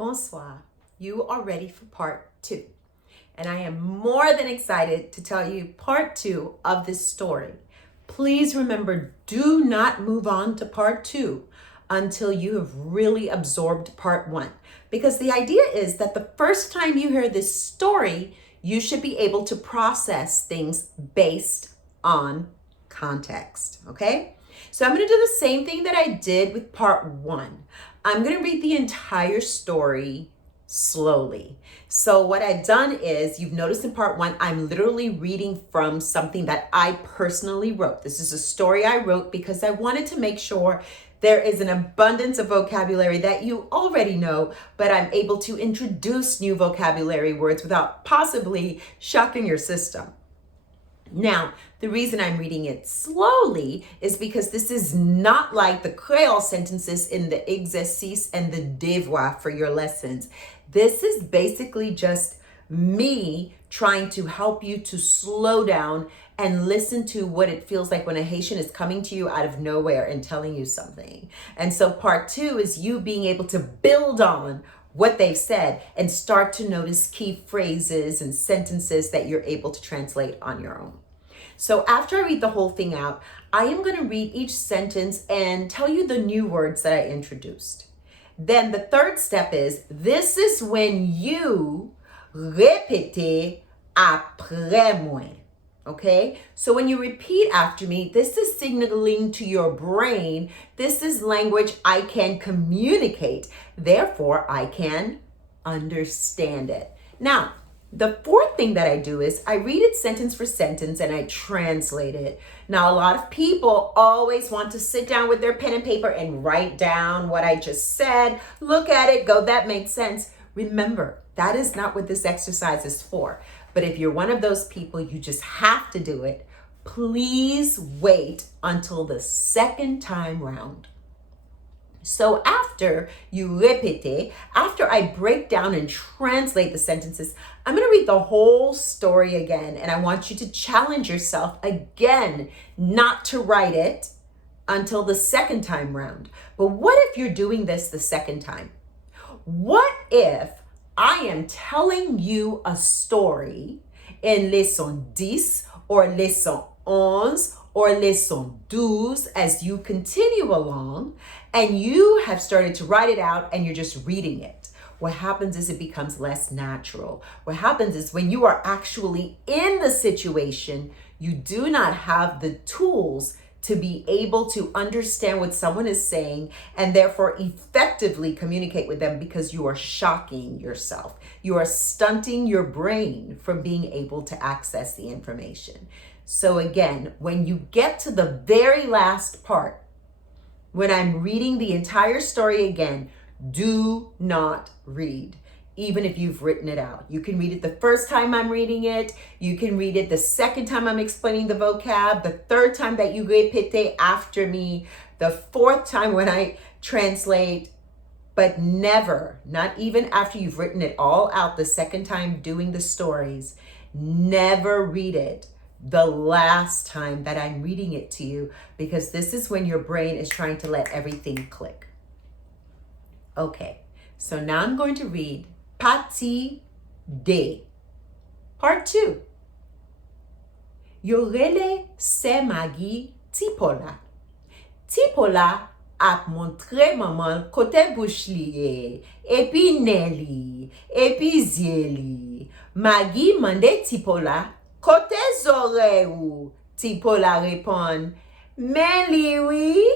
Bonsoir. You are ready for part 2. And I am more than excited to tell you part 2 of this story. Please remember, do not move on to part 2 until you have really absorbed part 1. Because the idea is that the first time you hear this story, you should be able to process things based on context, okay? So I'm going to do the same thing that I did with part 1. I'm going to read the entire story slowly. So what I've done is, you've noticed in part 1, I'm literally reading from something that I personally wrote. This is a story I wrote because I wanted to make sure there is an abundance of vocabulary that you already know, but I'm able to introduce new vocabulary words without possibly shocking your system. Now, the reason I'm reading it slowly is because this is not like the Creole sentences in the exercice and the devoir for your lessons. This is basically just me trying to help you to slow down and listen to what it feels like when a Haitian is coming to you out of nowhere and telling you something. And so part 2 is you being able to build on what they've said and start to notice key phrases and sentences that you're able to translate on your own. So after I read the whole thing out, I am going to read each sentence and tell you the new words that I introduced. Then the third step is, this is when you répétez après moi. Okay? So when you repeat after me, this is signaling to your brain, this is language I can communicate. Therefore, I can understand it. Now, the fourth thing that I do is I read it sentence for sentence and I translate it. Now, a lot of people always want to sit down with their pen and paper and write down what I just said, look at it, go, that makes sense. Remember, that is not what this exercise is for. But if you're one of those people, you just have to do it. Please wait until the second time round. So after you répétez, after I break down and translate the sentences, I'm going to read the whole story again. And I want you to challenge yourself again, not to write it until the second time round. But what if you're doing this the second time? What if I am telling you a story in leçon 10 or leçon 11 or leçon 12 as you continue along, and you have started to write it out and you're just reading it? What happens is it becomes less natural. What happens is when you are actually in the situation, you do not have the tools to be able to understand what someone is saying and therefore effectively communicate with them, because you are shocking yourself. You are stunting your brain from being able to access the information. So again, when you get to the very last part, when I'm reading the entire story again, do not read, even if you've written it out. You can read it the first time I'm reading it. You can read it the second time I'm explaining the vocab, the third time that you répétez after me, the fourth time when I translate, but never, not even after you've written it all out the second time doing the stories, never read it the last time that I'm reading it to you, because this is when your brain is trying to let everything click. Okay, so now I'm going to read Partie D, part 2. Yo rele se magi Tipola. Tipola ap montre maman kote bouch liye, epi nen li, epi zye li. Magi mande Tipola, kote zore ou? Tipola repon, men li oui.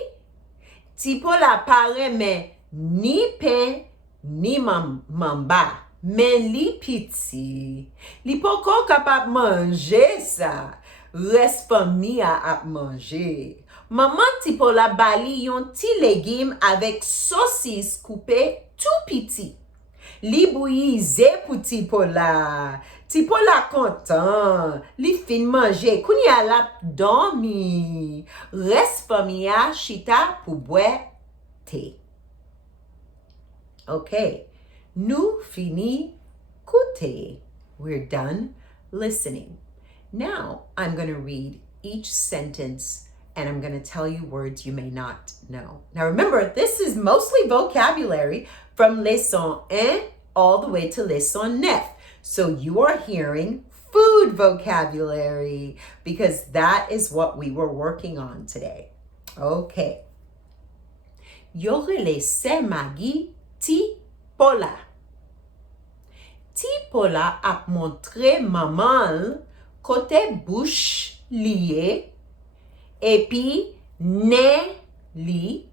Tipola pare men ni pe ni mamba, men li piti. Li poko kapap manje sa, res famia ap manje. Maman Tipola bali yon ti legim avek sosis koupe tout piti. Li bouyi ze pou Tipola. Tipola kontan, li fin manje, kouni alap dormi. Res famia chita pou bwe te. Okay, nous fini koute. We're done listening. Now I'm going to read each sentence and I'm going to tell you words you may not know. Now remember, this is mostly vocabulary, from leçon 1 all the way to leçon 9. So you are hearing food vocabulary because that is what we were working on today. Okay. Yo rele se Maggie ti Paula. Ti Paula ap montre maman kote bouche liye, epi ne li,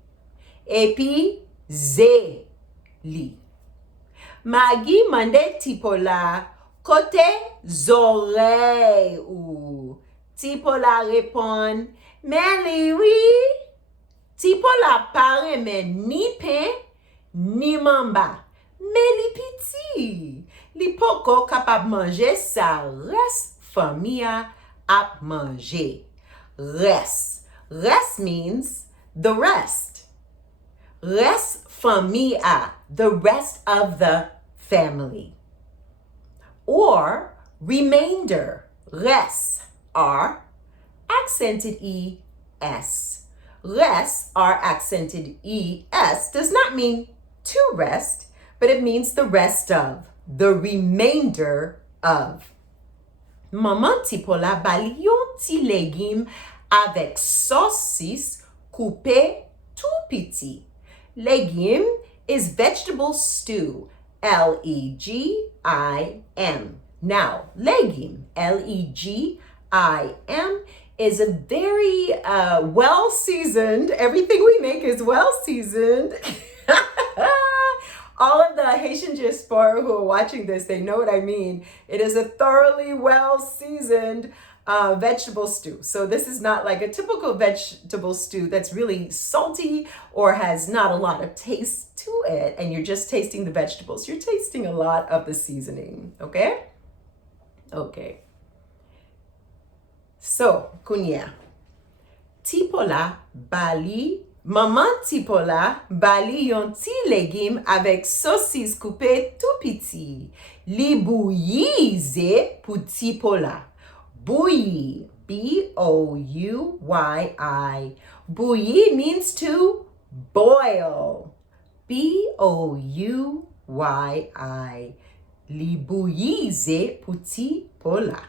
epi ze li. Maggie mande ti Paula kote zorey ou. Ti Paula répond, men li oui. Ti Paula pare men ni pen, ni mamba. Men li piti. Li poko kapab manje sa res famia ap manje. Res. Res means the rest. Res famia, the rest of the family. Or remainder. Res, R, accented E-S. Res, R accented E-S, does not mean to rest, but it means the rest of, the remainder of. Maman ti Paula bali yon ti légume avec saucisse coupé tout petit. Légume is vegetable stew, L-E-G-I-M. Now, légume, L-E-G-I-M, is a very well-seasoned, everything we make is well-seasoned. All of the Haitian diaspora who are watching this, they know what I mean. It is a thoroughly well-seasoned vegetable stew. So this is not like a typical vegetable stew that's really salty or has not a lot of taste to it, and you're just tasting the vegetables. You're tasting a lot of the seasoning, okay? Okay. So, kunya. Ti Paula bali, maman ti Paula bali yon ti légume avec saucisse coupée tout petit. Li bouilli ze pou ti Paula. Bouilli, B-O-U-Y-I. Bouilli means to boil. B-O-U-Y-I. Li bouilli ze pou ti Paula.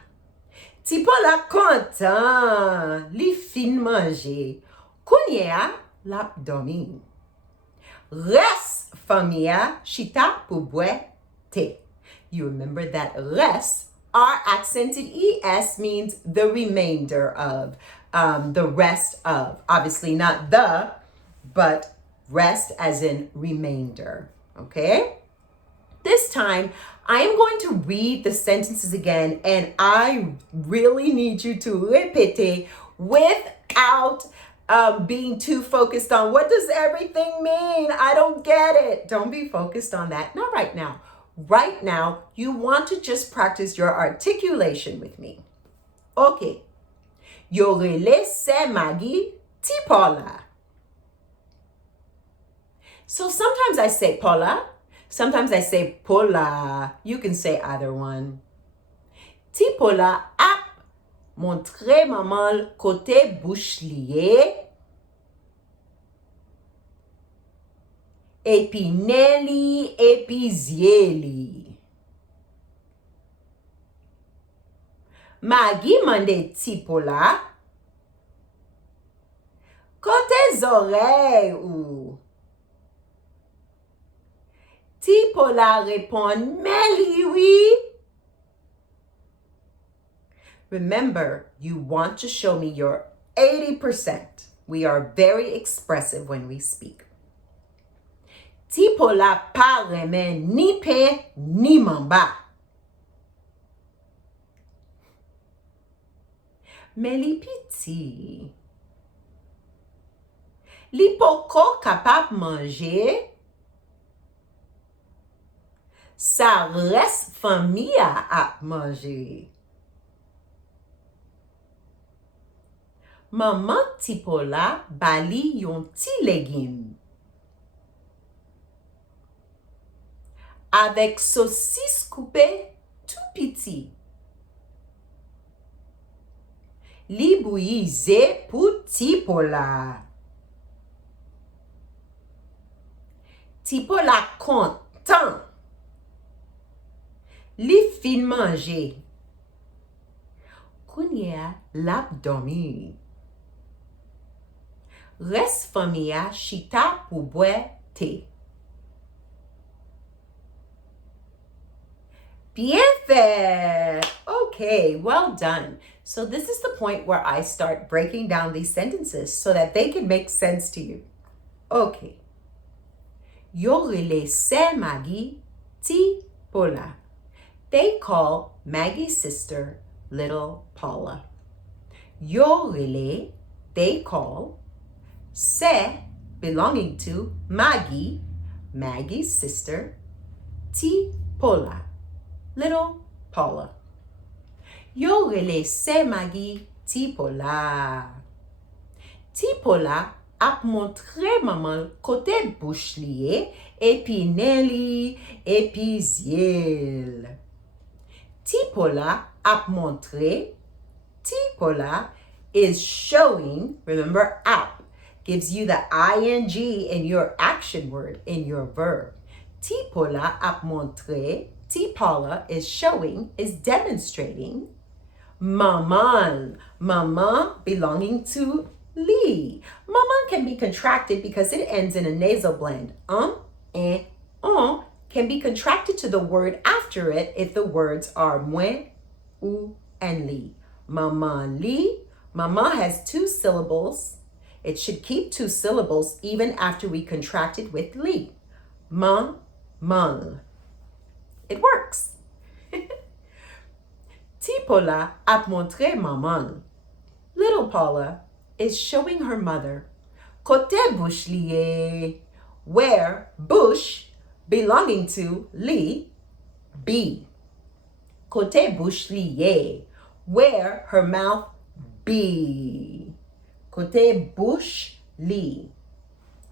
Ti Paula content, li fin manje. Kounye a, lap domi. Res famia chita pou bwe te. You remember that res, R accented E-S, means the remainder of, the rest of. Obviously not the, but rest as in remainder, okay? This time, I am going to read the sentences again, and I really need you to répéter without being too focused on what does everything mean? I don't get it. Don't be focused on that. Not right now. Right now, you want to just practice your articulation with me. Okay. Yo rele se Maggie ti Paula. So sometimes I say Paula. Sometimes I say Paula. You can say either one. Ti Paula ap montre maman kote bouche liye. Epi neli, epi zyeli. Maggie mande ti Paula kote zorey ou. Ti Paula répond, mais li oui. Remember, you want to show me your 80%. We are very expressive when we speak. Ti Paula pa remen ni pen ni mamba. Mais li piti. Li poko kapap manje. Sa res famia ap manje. Maman ti Paula bali yon ti légume. Avec saucisse coupée tout petit. Li bouilli ze pou ti Paula. Ti Paula content. Li fin manger. Kounye lap dormi. Res famille chita pou boire thé. Bien fait! Okay, well done. So this is the point where I start breaking down these sentences so that they can make sense to you. Okay. Yo rele se Maggie ti Paula. They call Maggie's sister Little Paula. Yo rele, they call, se, belonging to Maggie, Maggie's sister, ti Paula, Little Paula. Yo rele se Maggie ti Paula. Ti Paula ap montre maman kote bouche liye, epi Nelly, epi Ziel. Ti Paula ap montre. Ti Paula is showing. Remember, ap gives you the ing in your action word, in your verb. Ti Paula ap montre. Ti Paula is showing, is demonstrating. Maman. Maman belonging to Lee. Maman can be contracted because it ends in a nasal blend. And on can be contracted to the word after it if the words are moi, ou, and li. Maman li. Maman has 2 syllables. It should keep 2 syllables even after we contract it with li. Man, man. It works. Ti Paula ap montre maman. Little Paula is showing her mother. Kote bouche liye, where bouche belonging to li, be. Kote bouche liye, where her mouth be. Kote bouche li,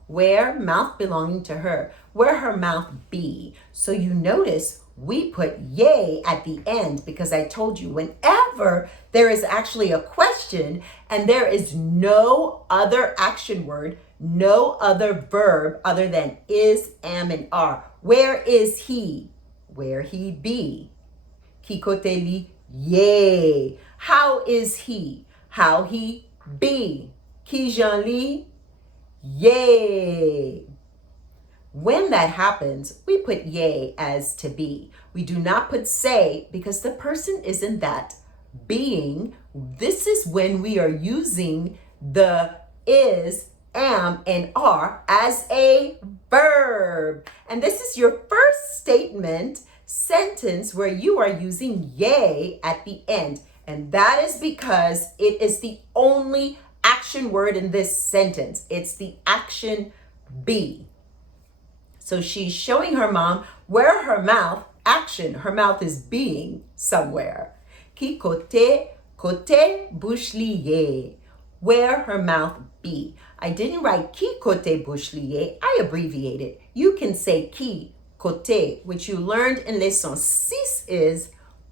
where mouth belonging to her, where her mouth be. So you notice we put yay at the end because I told you whenever there is actually a question and there is no other action word, no other verb other than is, am, and are. Where is he? Where he be? Ki kote li yay. How is he? How he be? Ki jan li yay. When that happens, we put yay as to be. We do not put say because the person isn't that being. This is when we are using the is, am, and are as a verb. And this is your first statement sentence where you are using yay at the end. And that is because it is the only action word in this sentence. It's the action be. So she's showing her mom where her mouth, action, her mouth is being somewhere. Ki kote bouche liye, where her mouth be. I didn't write ki kote bouche liye, I abbreviated. You can say ki kote, which you learned in leçon 6 is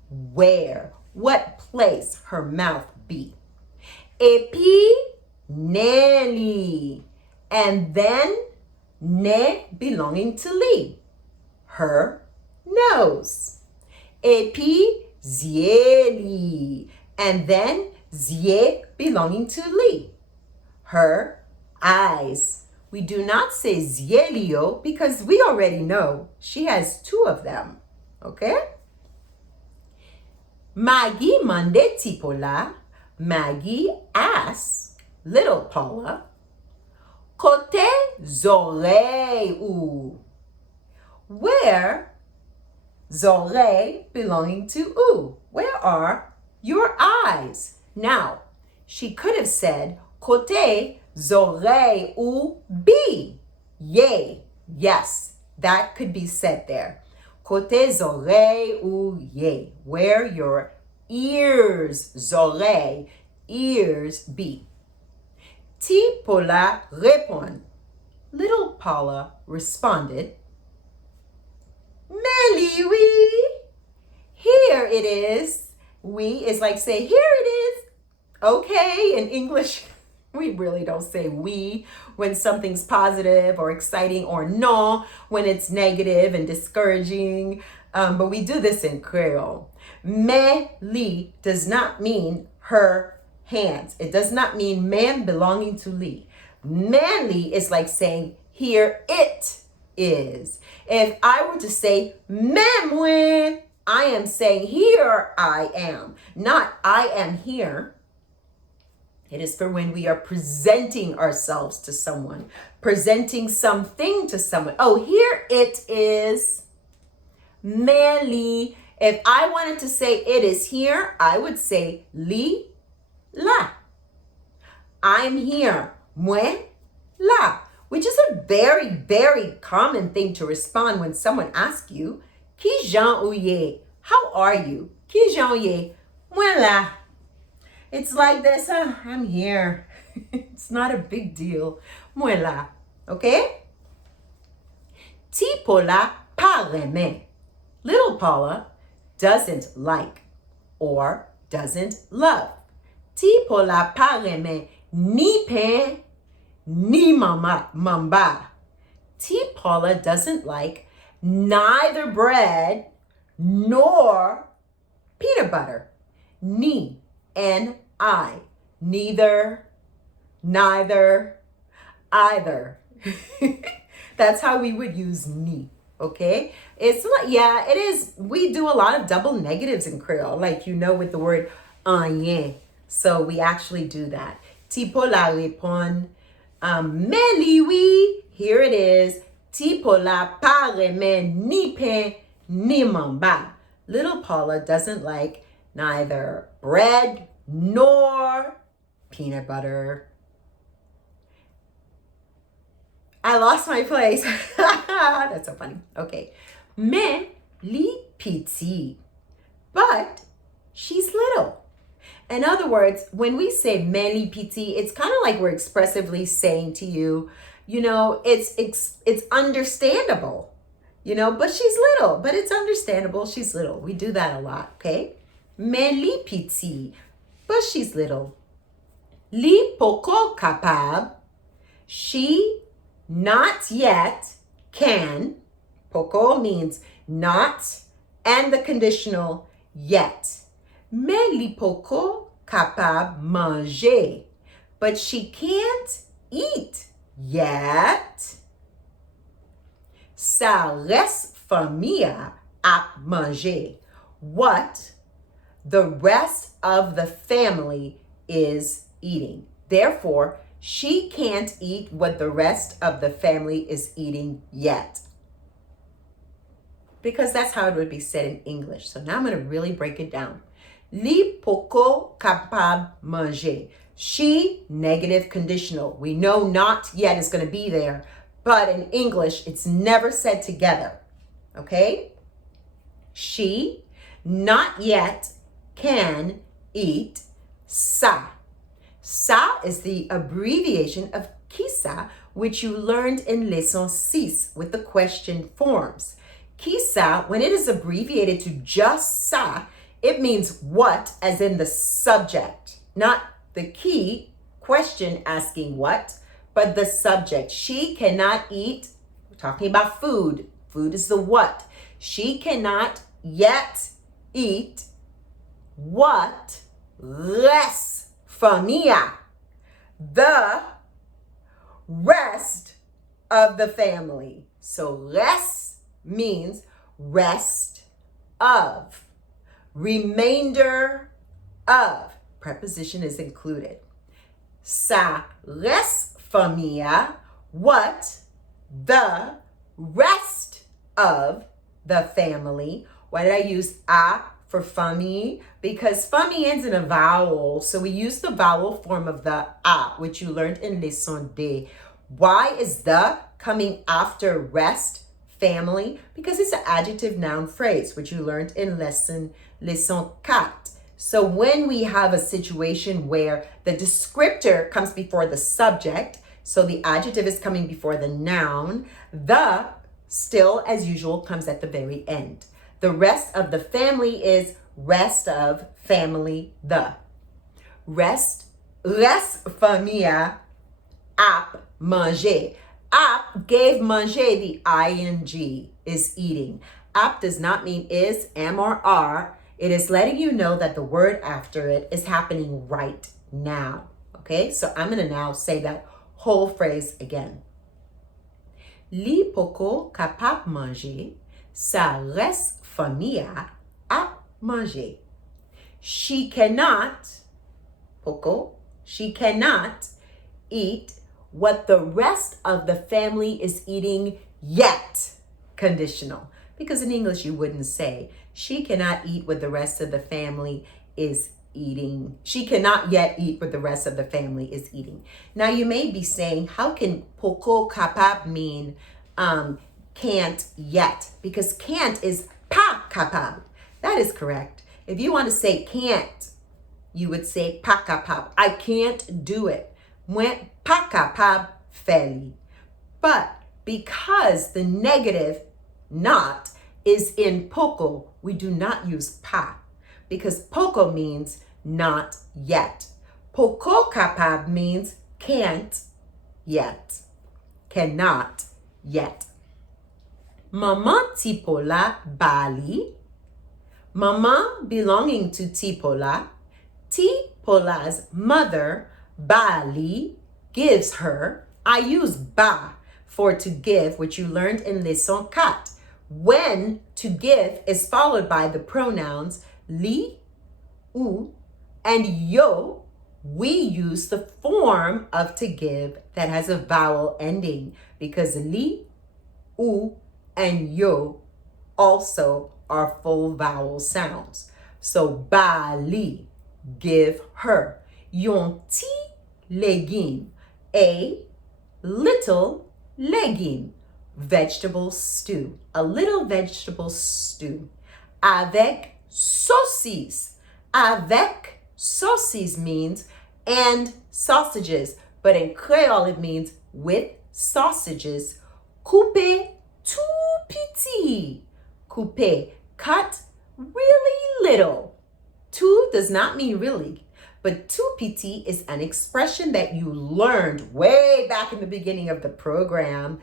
where, what place her mouth be. Epi Nelly, and then ne belonging to Lee, her nose. Epi Zieli, and then Zie belonging to Lee, her eyes. We do not say Zielio because we already know she has 2 of them, okay? Maggie mande ti Paula. Maggie asked Little Paula, kote zorey ou, where zorey belonging to ou, where are your eyes? Now, she could have said kote zorey ou be, yay, yes, that could be said there. Kote zorey ou yay, where your ears, zorey, ears be. Ti Paula répond. Little Paula responded, Melly, oui. Here it is. We is like say, here it is. Okay, in English. We really don't say oui when something's positive or exciting, or non when it's negative and discouraging. But we do this in Creole. Me li does not mean her hands. It does not mean man belonging to li. Manly is like saying here it is. If I were to say memwe, I am saying here I am, not I am here. It is for when we are presenting ourselves to someone, presenting something to someone. Oh, here it is. Meli. If I wanted to say it is here, I would say li la. I'm here. Mwen la. Which is a very, very common thing to respond when someone asks you, Ki jan ou ye? How are you? Ki jan ou ye? Mwen la. It's like this, I'm here. It's not a big deal. Mwen la. Okay? Ti Paula pa reme. Little Paula doesn't like or doesn't love. Ti Paula pa reme ni pen ni mamba. Ti Paula doesn't like neither bread nor peanut butter. Ni and I. Neither, neither, either. That's how we would use ni. Okay? It's not, yeah, it is. We do a lot of double negatives in Creole, like with the word rien. So we actually do that. Tipo la répond, meli oui. Here it is. Tipo la pa reme ni pen ni mamba. Little Paula doesn't like neither bread nor peanut butter. I lost my place. That's so funny. Okay. Mais li petit. But she's little. In other words, when we say mais li petit, it's kind of like we're expressively saying to you, it's understandable, but she's little, but it's understandable. She's little. We do that a lot. Okay. Mais li petit. But she's little. Li poco capable. She not yet can. Poco means not, and the conditional yet. Mais li poco capable manger. But she can't eat yet. Ça reste famille à manger. What the rest of the family is eating. Therefore, she can't eat what the rest of the family is eating yet. Because that's how it would be said in English. So now I'm going to really break it down. Li poco capable manger. She, negative conditional. We know not yet is going to be there. But in English, it's never said together. Okay? She, not yet, can eat sa. Sa is the abbreviation of kisa, which you learned in Leçon 6 with the question forms. Kisa, when it is abbreviated to just sa, it means what, as in the subject, not the key question asking what, but the subject. She cannot eat, we're talking about food. Food is the what. She cannot yet eat what reste famille, the rest of the family. So reste means rest of, remainder of. Preposition is included. Ça reste famille, what the rest of the family. Why did I use a for famille? Because famille ends in a vowel. So we use the vowel form of the a, which you learned in Leçon deux. Why is the coming after rest, family? Because it's an adjective noun phrase, which you learned in Leçon 4. So when we have a situation where the descriptor comes before the subject, so the adjective is coming before the noun, the still, as usual, comes at the very end. The rest of the family is rest of family, the. Rest Reste famille ap manger. Ap gave manger the ing, is eating. Ap does not mean is, am, or are. It is letting you know that the word after it is happening right now. Okay, so I'm going to now say that whole phrase again. Li poko capable manger, sa reste famille ap manger. She cannot, poko, she cannot eat what the rest of the family is eating yet, conditional. Because in English you wouldn't say, she cannot eat what the rest of the family is eating. She cannot yet eat what the rest of the family is eating. Now you may be saying, how can poco capable mean can't yet? Because can't is pas capable. That is correct. If you want to say can't, you would say pas capable. I can't do it. Mwen pas capable faire. But because the negative not is in poco, we do not use pas, because poco means not yet. Poco capable means can't yet, cannot yet. Maman Tipola Bali. Maman belonging to Tipola. Tipola's mother, Bali, gives her. I use ba for to give, which you learned in Leçon 4. When to give is followed by the pronouns li, ou, and yo, we use the form of to give that has a vowel ending, because li, ou, and yo also are full vowel sounds. So Bali, give her. Yon ti legume, a little legume, vegetable stew, a little vegetable stew. Avec saucisse. Avec saucisse means and sausages, but in Creole it means with sausages. Coupé tout petit. Coupé, cut really little. Tout does not mean really, but tout petit is an expression that you learned way back in the beginning of the program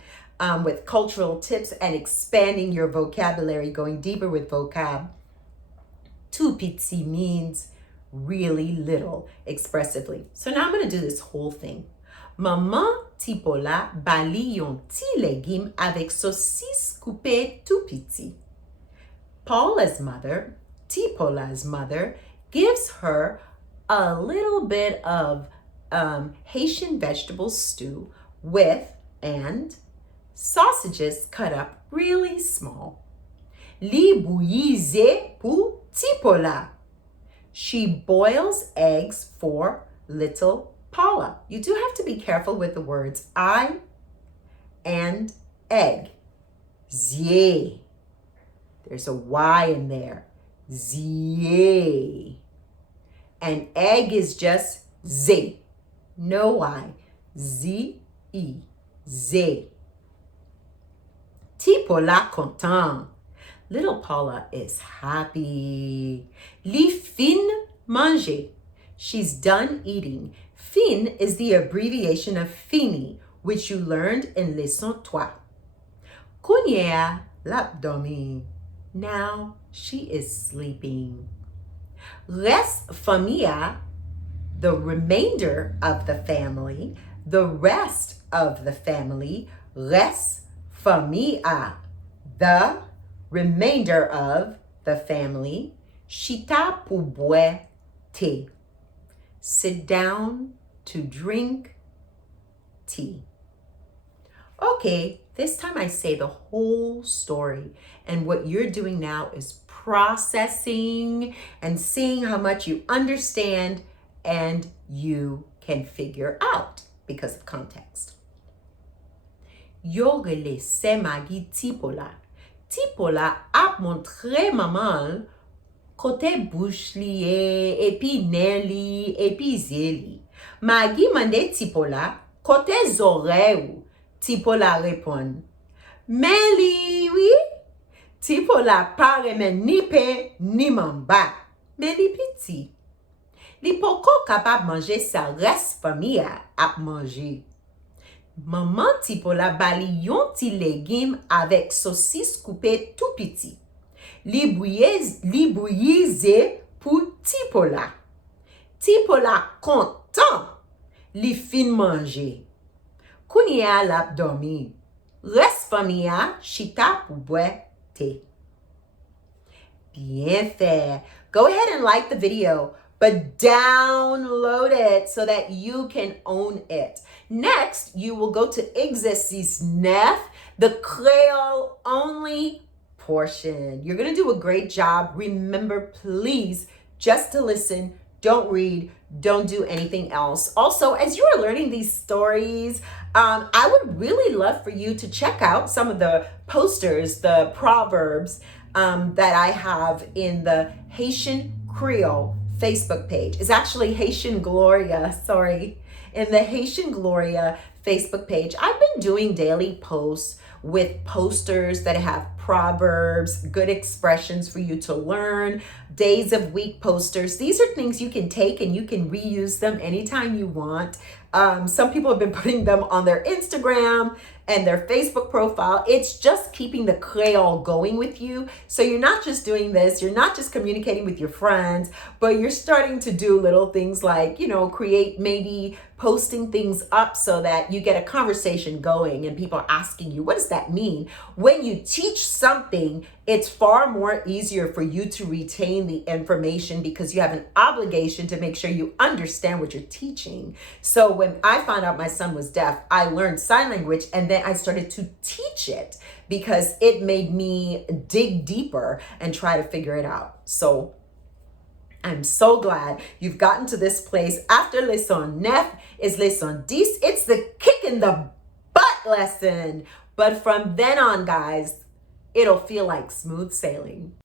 with cultural tips and expanding your vocabulary, going deeper with vocab. Tout petit means really little, expressively. So now I'm going to do this whole thing. Maman Tipola bali yon ti légume avec saucisse coupée tout petit. Paula's mother, Tipola's mother, gives her a little bit of Haitian vegetable stew with and sausages cut up really small. Li bouillise pour Tipola. She boils eggs for little Paula. You do have to be careful with the words I and egg. Zie. There's a Y in there. Zie. And egg is just Z. No Y. Z-E. Z. Tipola content. Little Paula is happy. Li fin manger. She's done eating. Fin is the abbreviation of fini, which you learned in Leçon 3. Kounyea l'abdomen. Now she is sleeping. Reste famille, the remainder of the family, the rest of the family. Reste famille, the remainder of the family. Chita pour boire thé. Sit down to drink tea. Okay, this time I say the whole story, and what you're doing now is processing and seeing how much you understand and you can figure out because of context. Yo relese magi Tipola. Tipola ap montre maman kote bouche li epi nen li epi zye li. Magi mande Tipola kote zore ou. Tipola repon, men li oui. Tipola pa remen ni pe ni mamba, men li piti. Li poko kapab manje sa res fami ap manje. Maman ti pola bali yon ti legim avec sosis koupe tout piti. Li bouyize pou ti pola. Ti pola kontan. Li fin manje. Kounia lap dormi. Res fami chita pou bwe te. Bien fait. Go ahead and like the video, but download it so that you can own it. Next, you will go to exercice 9, the Creole only portion. You're going to do a great job. Remember, please, just to listen, don't read, don't do anything else. Also, as you are learning these stories, I would really love for you to check out some of the posters, the proverbs that I have in the Haitian Creole Facebook page. It's actually Haitian Gloria, in the Haitian Gloria Facebook page. I've been doing daily posts with posters that have proverbs, good expressions for you to learn, days of week posters. These are things you can take and you can reuse them anytime you want. Some people have been putting them on their Instagram and their Facebook profile. It's just keeping the Creole going with you. So you're not just doing this, you're not just communicating with your friends, but you're starting to do little things like, create maybe posting things up so that you get a conversation going and people are asking you, what does that mean? When you teach something, it's far more easier for you to retain the information because you have an obligation to make sure you understand what you're teaching. So when I found out my son was deaf, I learned sign language and then I started to teach it because it made me dig deeper and try to figure it out. So I'm so glad you've gotten to this place. After leçon 9 is leçon 10. It's the kick in the butt lesson. But from then on, guys, it'll feel like smooth sailing.